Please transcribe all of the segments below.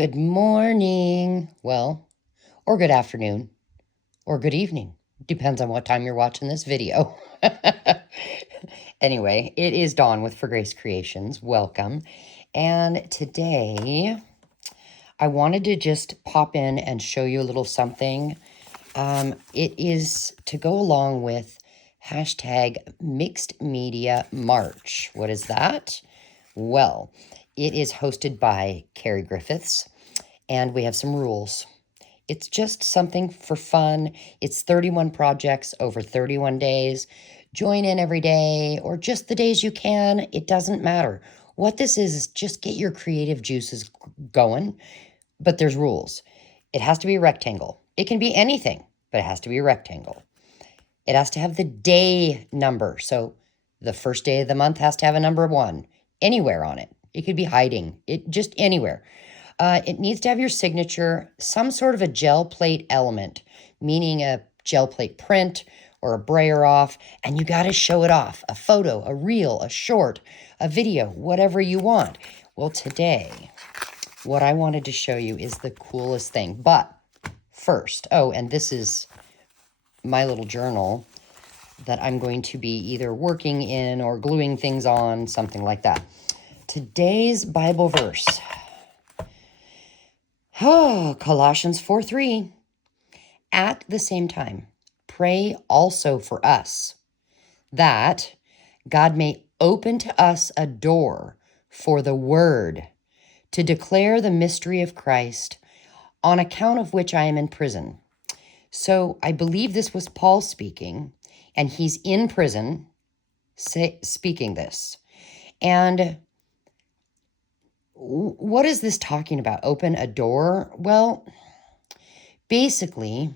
Good morning. Well, or good afternoon, or good evening. Depends on what time you're watching this video. Anyway, it is Dawn with For Grace Creations. Welcome. And today, I wanted to just pop in and show you a little something. It is to go along with hashtag Mixed Media March. What is that? Well, it is hosted by Carrie Griffiths, and we have some rules. It's just something for fun. It's 31 projects over 31 days. Join in every day or just the days you can. It doesn't matter. What this is just get your creative juices going, but there's rules. It has to be a rectangle. It can be anything, but it has to be a rectangle. It has to have the day number. So the first day of the month has to have a number 1 anywhere on it. It could be hiding, it just anywhere. It needs to have your signature, some sort of a gel plate element, meaning a gel plate print or a brayer off, and you got to show it off. A photo, a reel, a short, a video, whatever you want. Well, today, what I wanted to show you is the coolest thing. But first, and this is my little journal that I'm going to be either working in or gluing things on, something like that. Today's Bible verse. Colossians 4:3. At the same time, pray also for us, that God may open to us a door for the word, to declare the mystery of Christ, on account of which I am in prison. So I believe this was Paul speaking, and he's in prison speaking this. And what is this talking about? Open a door? Well, basically,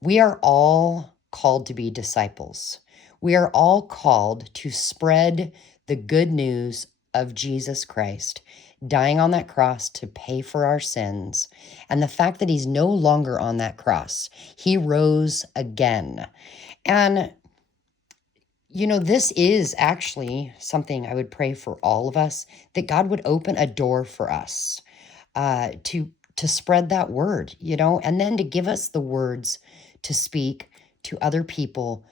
we are all called to be disciples. We are all called to spread the good news of Jesus Christ, dying on that cross to pay for our sins. And the fact that he's no longer on that cross, he rose again. And this is actually something I would pray for all of us, that God would open a door for us to spread that word, and then to give us the words to speak to other people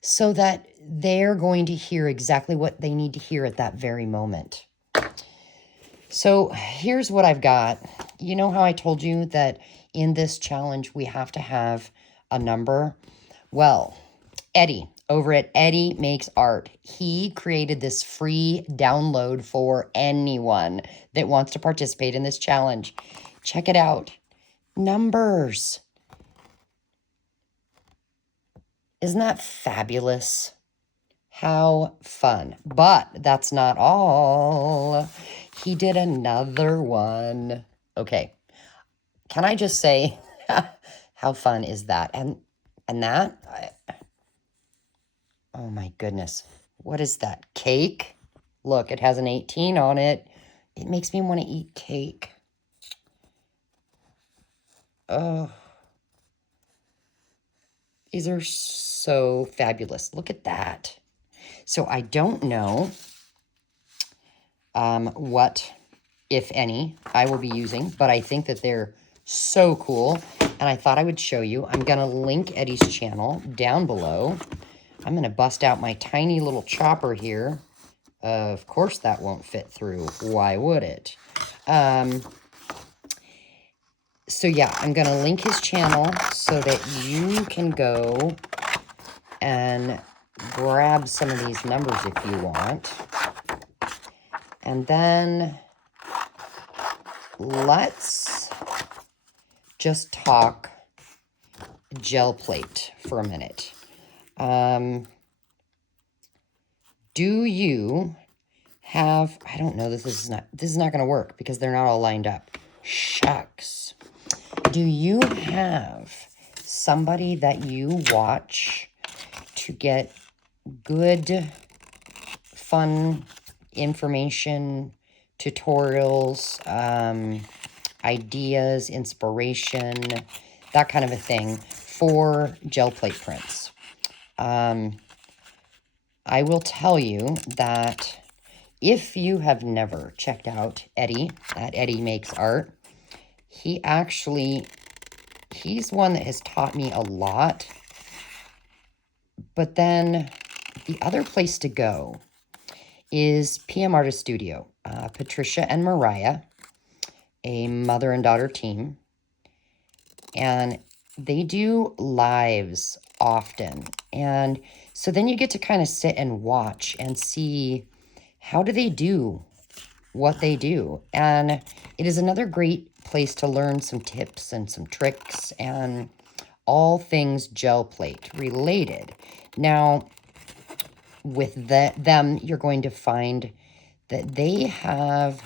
so that they're going to hear exactly what they need to hear at that very moment. So here's what I've got. You know how I told you that in this challenge we have to have a number? Well, Eddie over at Eddie Makes Art, he created this free download for anyone that wants to participate in this challenge. Check it out. Numbers. Isn't that fabulous? How fun. But that's not all. He did another one. Okay. Can I just say, how fun is that? And that, oh my goodness. What is that? Cake? Look, it has an 18 on it. It makes me want to eat cake. Oh. These are so fabulous. Look at that. So I don't know what, if any, I will be using, but I think that they're so cool, and I thought I would show you. I'm going to link Eddie's channel down below. I'm going to bust out my tiny little chopper here. Of course that won't fit through. Why would it? So yeah, I'm going to link his channel so that you can go and grab some of these numbers if you want. And then let's just talk gel plate for a minute. Do you have, I don't know, this is not going to work because they're not all lined up. Shucks. Do you have somebody that you watch to get good, fun information, tutorials, ideas, inspiration, that kind of a thing for gel plate prints? I will tell you that if you have never checked out Eddie at Eddie Makes Art, he's one that has taught me a lot. But then the other place to go is PM Artist Studio. Patricia and Mariah, a mother and daughter team. And they do lives often. And so then you get to kind of sit and watch and see how do they do what they do. And it is another great place to learn some tips and some tricks and all things gel plate related. Now, with them, you're going to find that they have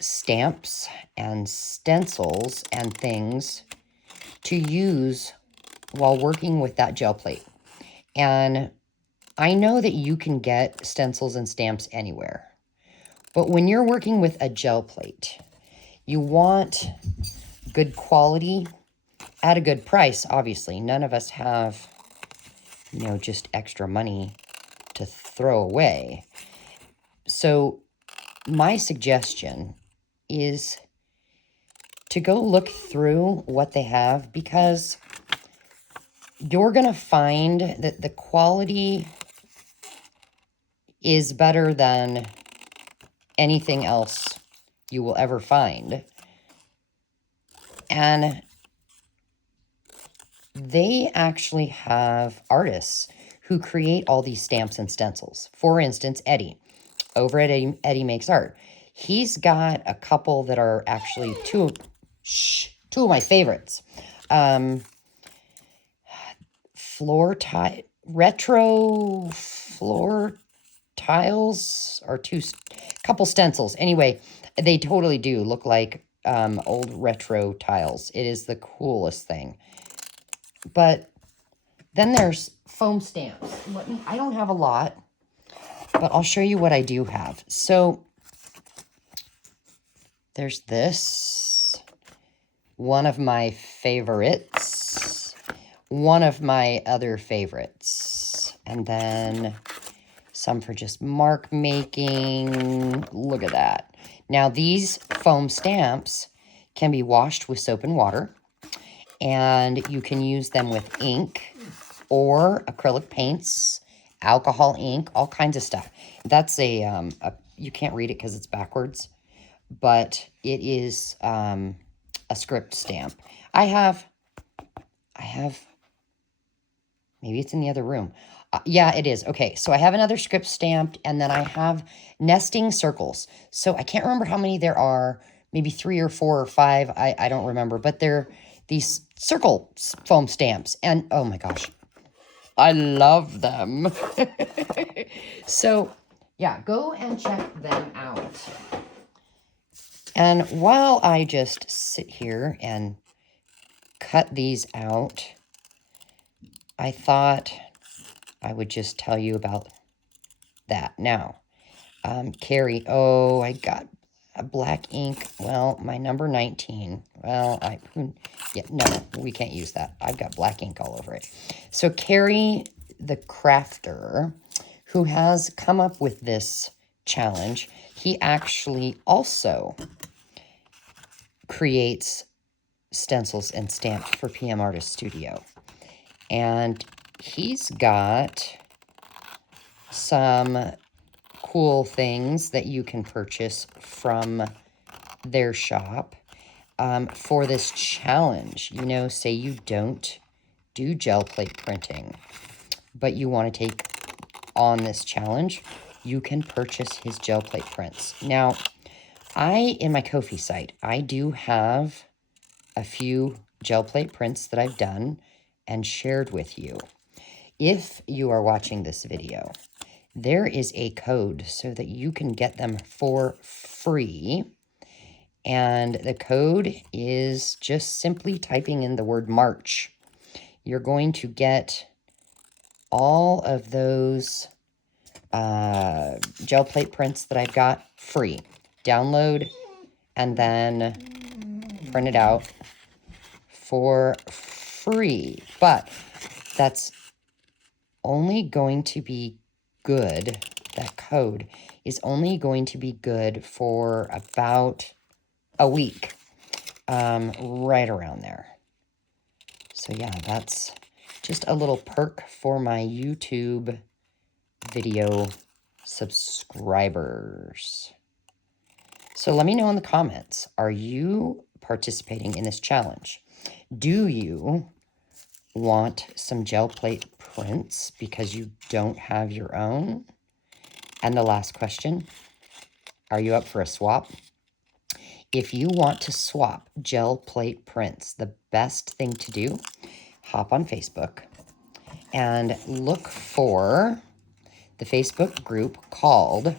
stamps and stencils and things to use while working with that gel plate. And I know that you can get stencils and stamps anywhere. But when you're working with a gel plate, you want good quality at a good price, obviously. None of us have, just extra money to throw away. So my suggestion is to go look through what they have, because you're going to find that the quality is better than anything else you will ever find. And they actually have artists who create all these stamps and stencils. For instance, Eddie, over at Eddie Makes Art. He's got a couple that are actually two of my favorites. Retro floor tiles, or couple stencils. Anyway, they totally do look like old retro tiles. It is the coolest thing. But then there's foam stamps. I don't have a lot, but I'll show you what I do have. So there's this, one of my favorites, one of my other favorites, and then some for just mark making. Look at that. Now these foam stamps can be washed with soap and water, and you can use them with ink or acrylic paints, alcohol ink, all kinds of stuff. That's you can't read it because it's backwards, but it is a script stamp. I have, maybe it's in the other room. Yeah, it is. Okay, so I have another script stamped, and then I have nesting circles. So I can't remember how many there are, maybe 3 or 4 or 5. I don't remember, but they're these circle foam stamps, and oh my gosh, I love them. So yeah, go and check them out. And while I just sit here and cut these out, I thought I would just tell you about that. Now, Carrie, I got a black ink. Well, my number 19. Well, no, we can't use that. I've got black ink all over it. So Carrie, the crafter, who has come up with this challenge, he actually also creates stencils and stamps for PM Artist Studio. And he's got some cool things that you can purchase from their shop for this challenge. Say you don't do gel plate printing, but you want to take on this challenge, you can purchase his gel plate prints. Now, in my Ko-fi site, I do have a few gel plate prints that I've done and shared with you. If you are watching this video, there is a code so that you can get them for free. And the code is just simply typing in the word March. You're going to get all of those gel plate prints that I've got free. Download and then print it out for free. But that's only going to be good. That code is only going to be good for about a week. right around there. So yeah, that's just a little perk for my YouTube video subscribers. So let me know in the comments, are you participating in this challenge? Do you want some gel plate prints because you don't have your own? And the last question, are you up for a swap? If you want to swap gel plate prints, the best thing to do, hop on Facebook and look for the Facebook group called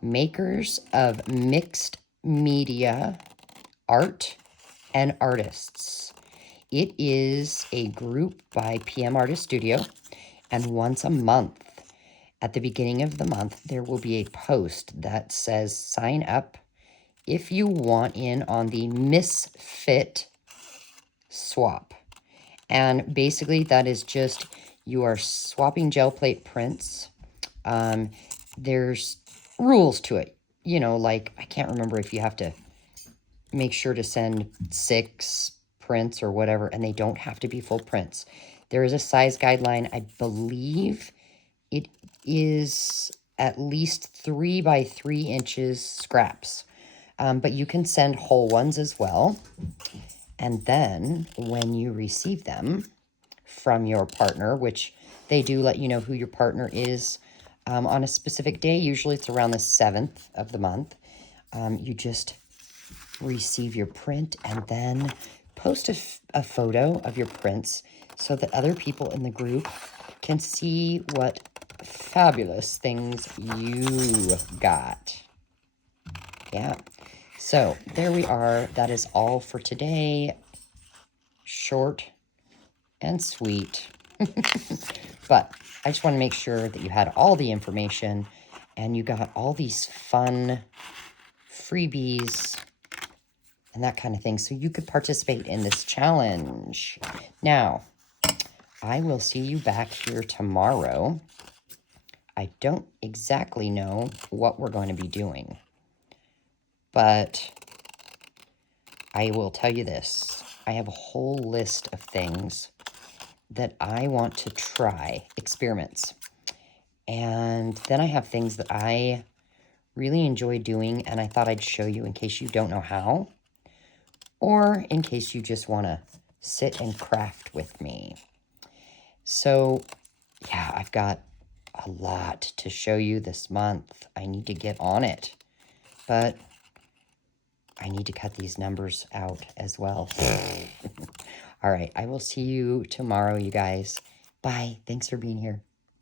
Makers of Mixed Media Art and Artists. It is a group by PM Artist Studio, and once a month, at the beginning of the month, there will be a post that says sign up if you want in on the Misfit swap. And basically that is just, you are swapping gel plate prints. There's rules to it. You know, like, I can't remember if you have to make sure to send 6 prints or whatever, and they don't have to be full prints. There is a size guideline. I believe it is at least 3 by 3 inches scraps. But you can send whole ones as well. And then when you receive them from your partner, which they do let you know who your partner is on a specific day, usually it's around the 7th of the month, you just receive your print and then post a photo of your prints so that other people in the group can see what fabulous things you got. Yeah. So there we are. That is all for today. Short and sweet. But I just want to make sure that you had all the information and you got all these fun freebies and that kind of thing, so you could participate in this challenge. Now, I will see you back here tomorrow. I don't exactly know what we're going to be doing, but I will tell you this. I have a whole list of things that I want to try, experiments. And then I have things that I really enjoy doing, and I thought I'd show you in case you don't know how, or in case you just want to sit and craft with me. So, yeah, I've got a lot to show you this month. I need to get on it, but I need to cut these numbers out as well. All right, I will see you tomorrow, you guys. Bye. Thanks for being here.